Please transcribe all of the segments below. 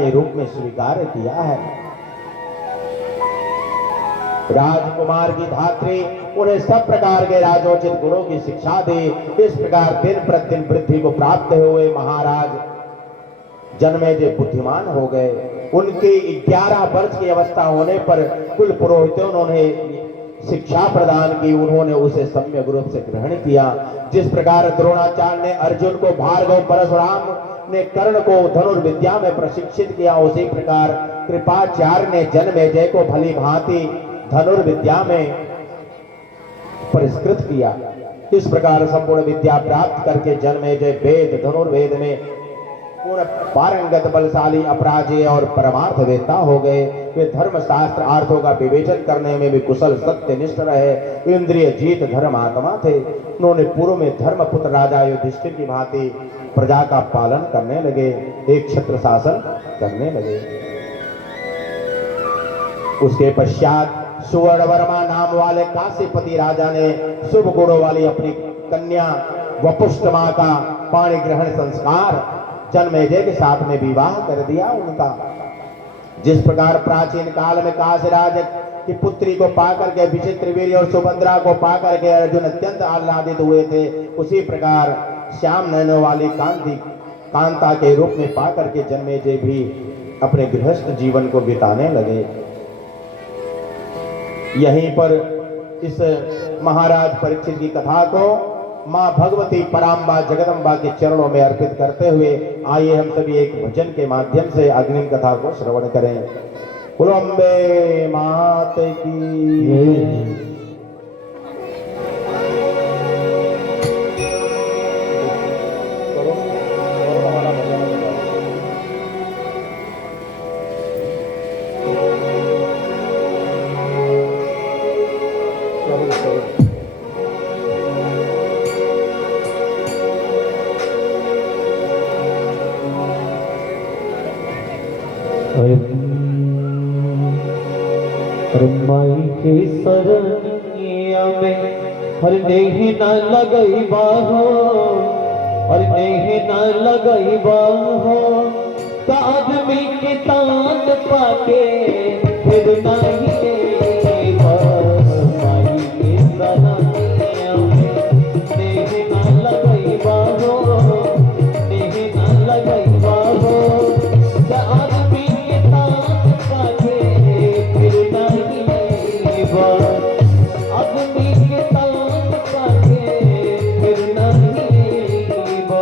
के रूप में स्वीकार किया है। राजकुमार की धात्री उन्हें सब प्रकार के राजोचित गुणों की शिक्षा दी। इस प्रकार दिन प्रतिदिन वृद्धि को प्राप्त हुए महाराज जन्मेजय बुद्धिमान हो गए। उनके 11 वर्ष की अवस्था होने पर कुल पुरोहितों ने शिक्षा प्रदान की। उन्होंने उसे सम्यक रूप से ग्रहण किया। जिस प्रकार द्रोणाचार्य ने अर्जुन को, भार्गव परशुराम ने कर्ण को धनुर्विद्या में प्रशिक्षित किया, उसी प्रकार कृपाचार्य ने जन्मेजय को भली भांति धनुर्विद्या में परिष्कृत किया। इस प्रकार संपूर्ण विद्या प्राप्त करके जन्मेजय वेद, धनुर्वेद में पूर्ण पारंगत, बलशाली, अपराजेय और परमार्थ वेत्ता हो गए। वे धर्मशास्त्र आर्थों का विवेचन करने में भी कुशल, सत्यनिष्ठ रहे। इंद्रिय जीत धर्मात्मा थे। उन्होंने पूर्व में धर्मपुत्र राजा युधिष्ठिर की भांति प्रजा का पालन करने लगे, एक छत्र शासन करने लगे। उसके पश्चात सुवर्णवर्मा नाम वाले काशीपति राजा ने शुभ गुणों वाली अपनी कन्या वपुष्टमा का पाणी ग्रहण संस्कार जन्मेजय के साथ में विवाह कर दिया उनका। जिस प्रकार प्राचीन काल में काशीराज की पुत्री को पाकर के विचित्रवीर्य और सुभद्रा को पाकर के अर्जुन अत्यंत आह्लादित हुए थे, उसी प्रकार श्याम नयनों वाली कांता के रूप में पाकर के जन्मेजय भी अपने गृहस्थ जीवन को बिताने लगे। यहीं पर इस महाराज परीक्षित की कथा को मां भगवती पराम्बा जगदम्बा के चरणों में अर्पित करते हुए आइए हम सभी एक भजन के माध्यम से अग्नि कथा को श्रवण करें। बोलो अम्बे मात की। माई के सरनिया में हर नेह न लगई बाहो, हर नेह न लगई बाहो, तो आदमी के तान पाके फिर नहीं माई के सरनिया में नेह न लगई बाहो, नेह न लगई बाहो, तो आदमी के तान पाके फिर नहीं आदमी के तान पाके फिर नहीं बा।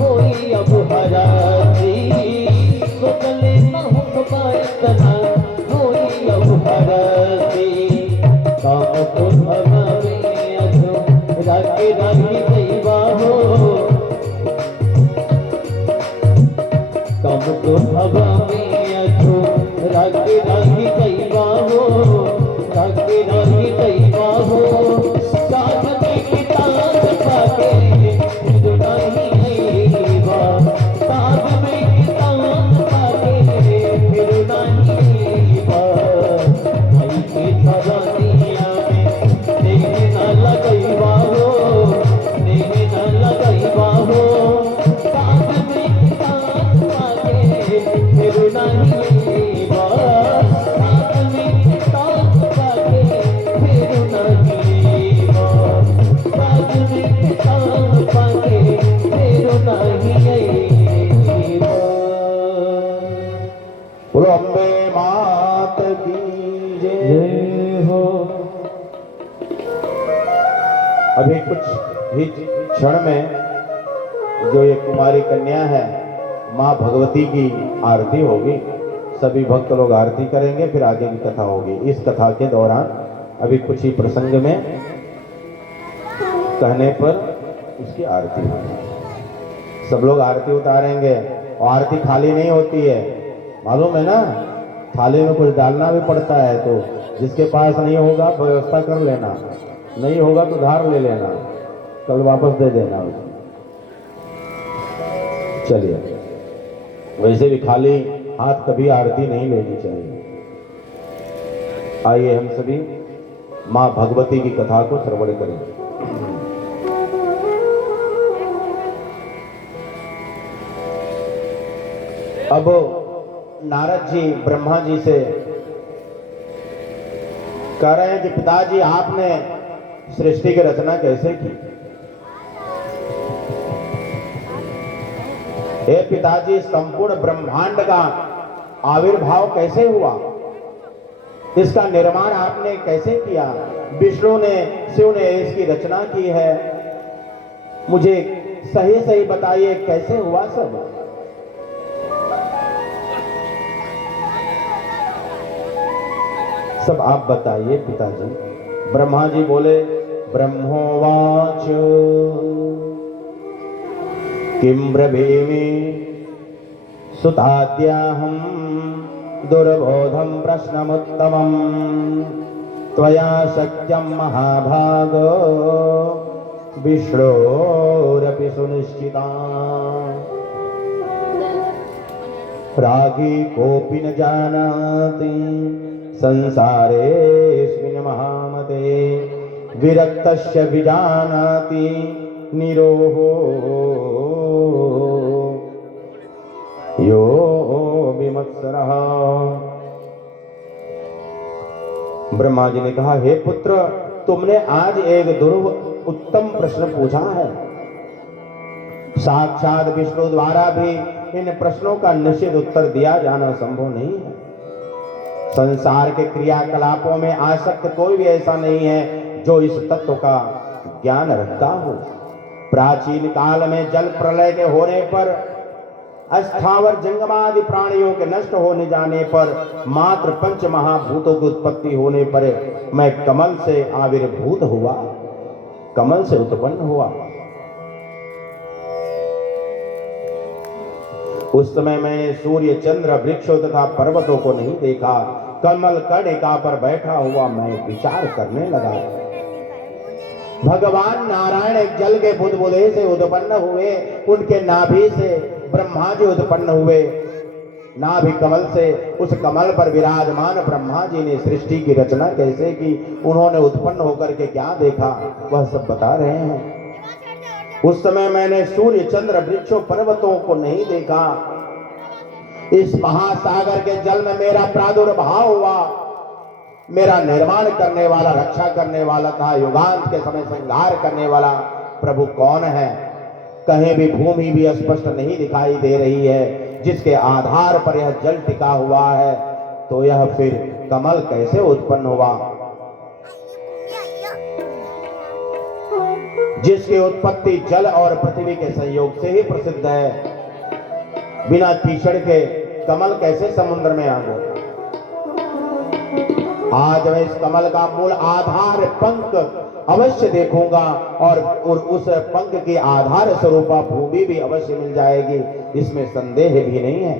होई अब हराती, सोचले न हो पाए तना काम तो हवा में अधो रागे रागी कई बाहो काम तो हवा में अधो रागे रागी कई बाहो रागे रागी कई बाहो साथ में किताब पाके फिर नहीं बा साथ में किताब पाके फिर नहीं बा भाई के सदानिया में देह न लगई बाहो देह न लगई बाहो साथ में किताब पाके फिर नहीं बा साथ में किताब पाके फिर नहीं बा साथ में किताब पाके फिर नहीं बा। बोलो अम्बे मात की जय। जय हो। अभी कुछ ही क्षण में जो ये कुमारी कन्या है माँ भगवती की आरती होगी। सभी भक्त लोग आरती करेंगे, फिर आगे की कथा होगी। इस कथा के दौरान अभी कुछ ही प्रसंग में कहने पर उसकी आरती होगी। सब लोग आरती उतारेंगे और आरती खाली नहीं होती है, मालूम है ना। थाली में कुछ डालना भी पड़ता है, तो जिसके पास नहीं होगा व्यवस्था कर लेना, नहीं होगा तो धार ले लेना, कल वापस दे देना उसको। चलिए, वैसे भी खाली हाथ कभी आरती नहीं लेनी चाहिए। आइए हम सभी माँ भगवती की कथा को श्रवण करें। अब नारद जी ब्रह्मा जी से कह रहे हैं कि पिताजी आपने सृष्टि की रचना कैसे की। हे पिताजी, संपूर्ण ब्रह्मांड का आविर्भाव कैसे हुआ, इसका निर्माण आपने कैसे किया। विष्णु ने, शिव ने इसकी रचना की है, मुझे सही सही बताइए कैसे हुआ सब। सब आप बताइए पिताजी। ब्रह्मा जी बोले, ब्रह्मोवाच किं ब्रवीमि सुताद्याहं दुर्बोधं प्रश्नमुत्तमं त्वया शक्यं महाभाग विष्णोरपि सुनिश्चिता। रागी कोऽपि न जानाति संसारेऽस्मिन् महामते विरक्तस्य विजानाति निरोहो यो विमत्सरः। ब्रह्मा जी ने कहा, हे पुत्र, तुमने आज एक दुर्व उत्तम प्रश्न पूछा है। साक्षात विष्णु द्वारा भी इन प्रश्नों का निश्चित उत्तर दिया जाना संभव नहीं है। संसार के क्रियाकलापों में आसक्त कोई भी ऐसा नहीं है जो इस तत्व का ज्ञान रखता हो। प्राचीन काल में जल प्रलय के होने पर, अस्थावर जंगमादि प्राणियों के नष्ट होने जाने पर, मात्र पंच महाभूतों की उत्पत्ति होने पर मैं कमल से आविर्भूत हुआ, कमल से उत्पन्न हुआ। उस समय मैंने सूर्य, चंद्र, वृक्षों तथा पर्वतों को नहीं देखा। कमल कणिका पर बैठा हुआ मैं विचार करने लगा। भगवान नारायण एक जल के बुदबुदे से उत्पन्न हुए, उनके नाभि से ब्रह्मा जी उत्पन्न हुए। नाभि कमल से, उस कमल पर विराजमान ब्रह्मा जी ने सृष्टि की रचना कैसे की, उन्होंने उत्पन्न होकर के क्या देखा, वह सब बता रहे हैं। उस समय मैंने सूर्य, चंद्र, वृक्षों, पर्वतों को नहीं देखा। इस महासागर के जल में मेरा प्रादुर्भाव हुआ। मेरा निर्माण करने वाला, रक्षा करने वाला था, युगांत के समय संहार करने वाला प्रभु कौन है। कहीं भी भूमि भी स्पष्ट नहीं दिखाई दे रही है, जिसके आधार पर यह जल टिका हुआ है, तो यह फिर कमल कैसे उत्पन्न हुआ, जिसकी उत्पत्ति जल और पृथ्वी के संयोग से ही प्रसिद्ध है। बिना कीचड़ के कमल कैसे समुद्र में आ गया। आज मैं इस कमल का मूल आधार पंख अवश्य देखूंगा और उस पंख के आधार स्वरूपा भूमि भी अवश्य मिल जाएगी, इसमें संदेह भी नहीं है।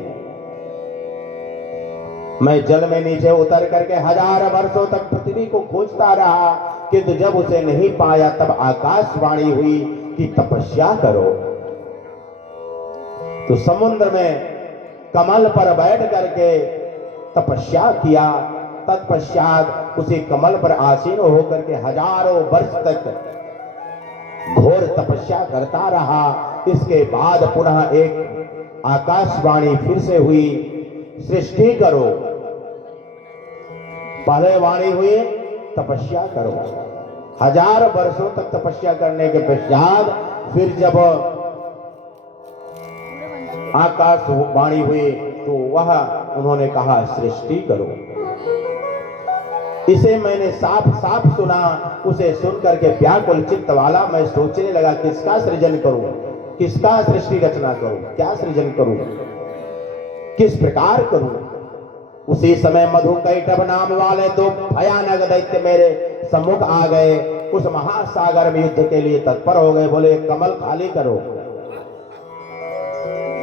मैं जल में नीचे उतर करके 1000 वर्षों तक पृथ्वी को खोजता रहा, किंतु जब उसे नहीं पाया तब आकाशवाणी हुई कि तपस्या करो। तो समुद्र में कमल पर बैठ करके तपस्या किया। तत्पश्चात उसी कमल पर आसीन होकर के हजारों वर्ष तक घोर तपस्या करता रहा। इसके बाद पुनः एक आकाशवाणी फिर से हुई, सृष्टि करो। पहले वाणी हुई तपस्या करो। 1000 वर्षों तक तपस्या करने के पश्चात फिर जब आकाशवाणी हुई तो वह उन्होंने कहा सृष्टि करो। इसे मैंने साफ साफ सुना। उसे सुनकर के व्याकुल चित्त वाला मैं सोचने लगा किसका सृजन करूं, किसका सृष्टि रचना करूं, क्या सृजन करूं, किस प्रकार करूं। उसी समय मधुकैटभ नाम वाले 2 भयानक दैत्य मेरे सम्मुख आ गए। उस महासागर में युद्ध के लिए तत्पर हो गए। बोले कमल खाली करो,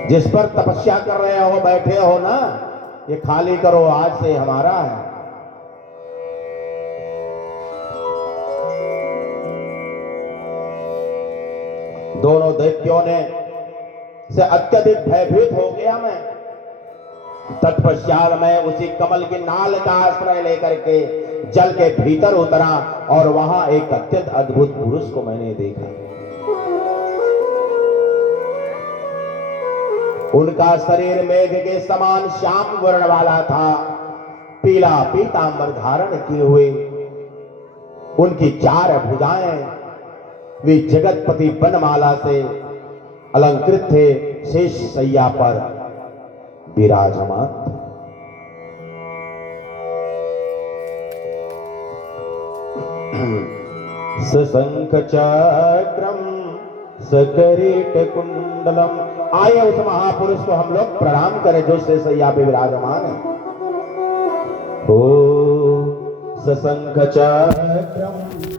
जिस पर तपस्या कर रहे हो बैठे हो ना, ये खाली करो, आज से हमारा है। दोनों दैत्यों ने से अत्यधिक भयभीत हो गया मैं। तत्पश्चात मैं उसी कमल की नाल का आश्रय लेकर के जल के भीतर उतरा और वहां एक अत्यंत अद्भुत पुरुष को मैंने देखा। उनका शरीर मेघ के समान श्याम वर्ण वाला था, पीला पीतांबर धारण किए हुए। उनकी 4 भुजाएं वे जगतपति बनमाला से अलंकृत थे, शेष शैया पर विराजमान। सशंख चक्रम सकरीट कुंडलम। आइए उस महापुरुष को हम लोग प्रणाम करें जो शेष शैया पे विराजमान है। ओ सशंख चक्रम